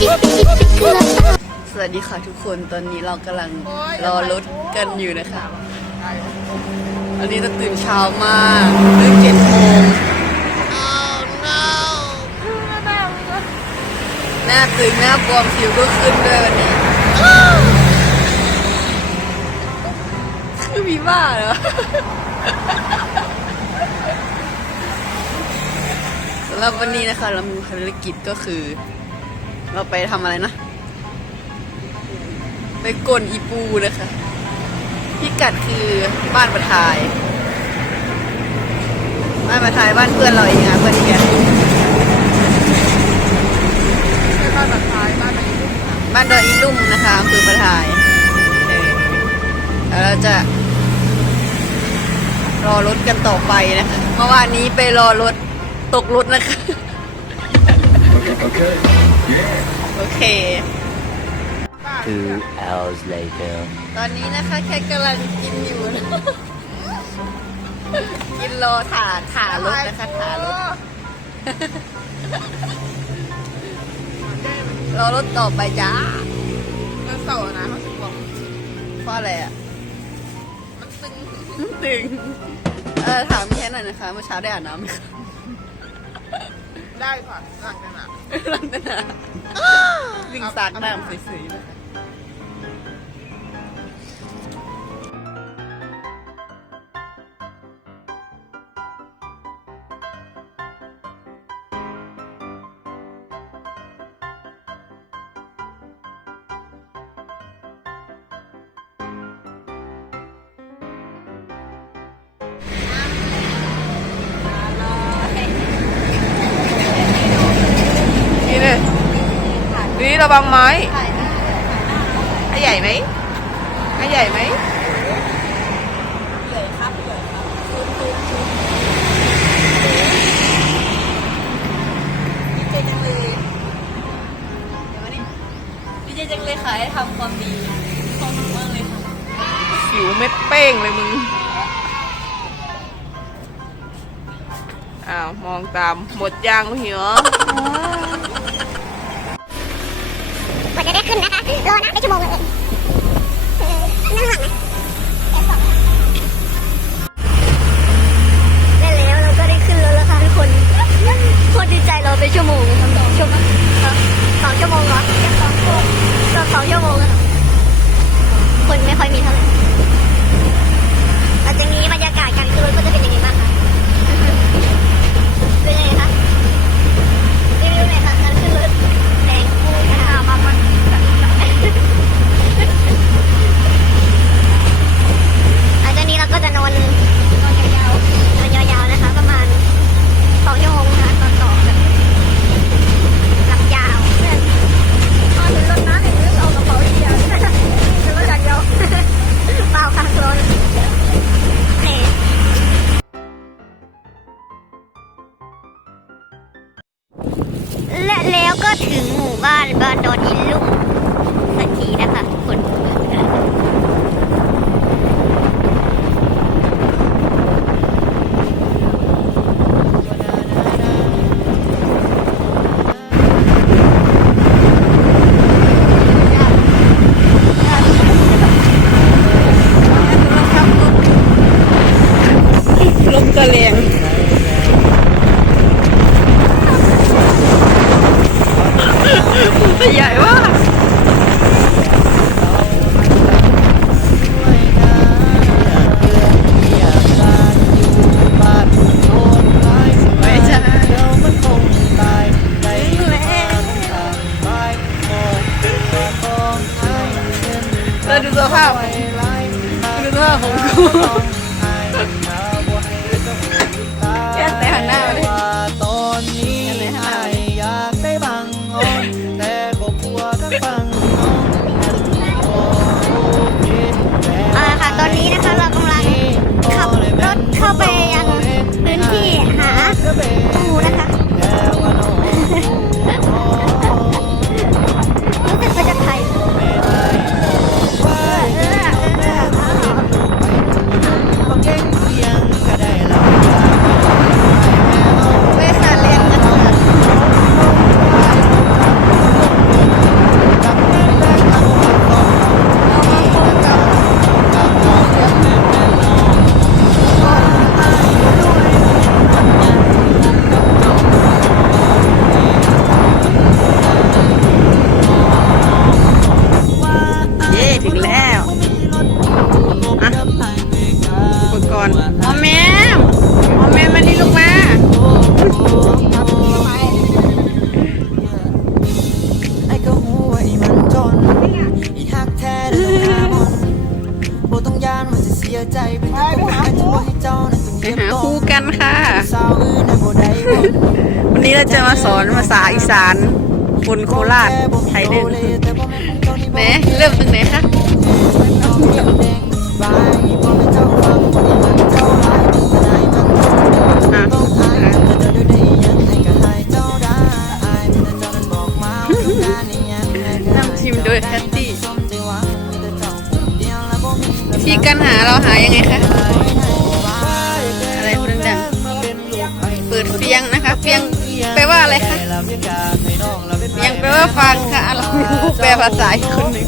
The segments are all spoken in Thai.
สวัสดีค่ะทุกคนตอนนี้เรากำลังรอรถกันอยู่นะคะอันนี้ต้องตื่นเช้ามากเริ่มเจ็ดโมงหน้าตึงหน้าบวมสิวก็ขึ้นด้วยวันนี้ คือมีบ้าเหรอสำหรับวันนี้นะคะ เรามีภารกิจก็คือ เราไปทำอะไรนะ ไปกลอีปูนะคะพิกัดคือบ้านประทาย บ้านประทายบ้านเพื่อนเราเองอะเพื่อนที่แกใช่บ้านแบบท้ายบ้านแบบนี้บ้านดอยอีลุ่มนะคะอำเภอประทายเออแล้วเราจะ รอรถกันต่อไปนะคะเมื่อวานนี้ไปรอรถตกรถนะคะ โอเค Two hours later. ตอนนี้นะคะแค่กำลังกินอยู่นะกินรอถ่าถ่ารถนะคะถ่ารถรอรถต่อไปจ้ามันเสาร์นะเขาสึกบอกเพราะอะไรอะ มันตึง ตึง เออถามแค่หน่อยนะคะ เมื่อเช้าได้อาบน้ำไหมคะ ได้ค่ะหลังจากนั้นหลังจากนั้นวิ่งสากน้ำสวยๆนะค นี่ระวังไม้ไอ้ใหญ่ไหมไอ้ใหญ่ไหมเลยครับเลยครับซูมซูมซูมดีเจจังเลยเดี๋ยวมานี่ดีเจจังเลยค่ะให้ทำความดีขอบคุณมากเลยค่ะสิวเม็ดเป้งเลยมึง อ้าว มองตาม หมดยางเหรอกว่าจะ ได้ขึ้นนะคะรอนะไปชั่วโมงเลยเออนั่งหลังนะ และแล้วก็ถึงหมู่บ้านบ้านดอนอินลุ่มสักทีนะคะ 哈 哈 อนโอแม่โอแม่มาดีลูกมาไอ้ก็หูว่อมันจนอหักแท้เลยหาบนบต้องยานมันสิเสียใจเป็นตะกุกให้จะบ่ให้เจ้านั่นต้องก็บหาครูกันค่ะวันนี้เราจะมาสอนภาษาอีสาน คนโคราชไทยหนึ่งแหมเริ่มตรงไหนคะ ธีการหาเราหายังไงคะอะไรพูดดังๆเปิดเฟียงนะคะเฟียงแปลว่าอะไรคะเฟียงแปลว่าฟังค่ะเราผู้แปลภาษาคนหนึ่ง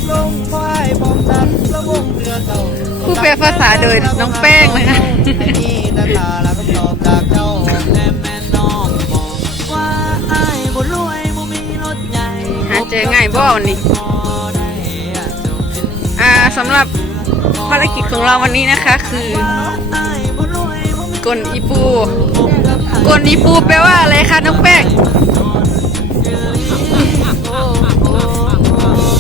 ผู้แปลภาษาโดยน้องแป้งนะคะหาเจอง่ายบ่วันนี้อ่าสำหรับ ภารกิจของเราวันนี้นะคะคือกลอีปู กลอีปูแปลว่าอะไรคะน้องแป้ง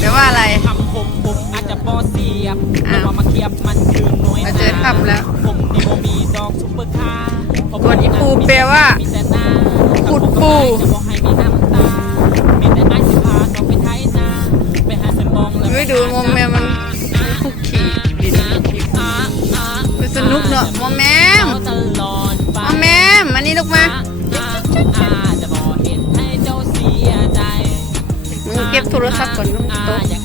แปลว่าอะไรคำคมผมอาจจะบอเสียบอ้าวแต่ว่ามาเคียบมันคือหน่วยเราเจอถ้ำแล้วผมนี่บ่มีดอกซุปเปอร์คาร์ผมกลอีปูแปลว่ามีแต่หน้าขุดปูจะบอกให้มีน้ำตามีแต่ไม้สิพาต้องไปไถนาไปหาสม พักก่อนน้องตก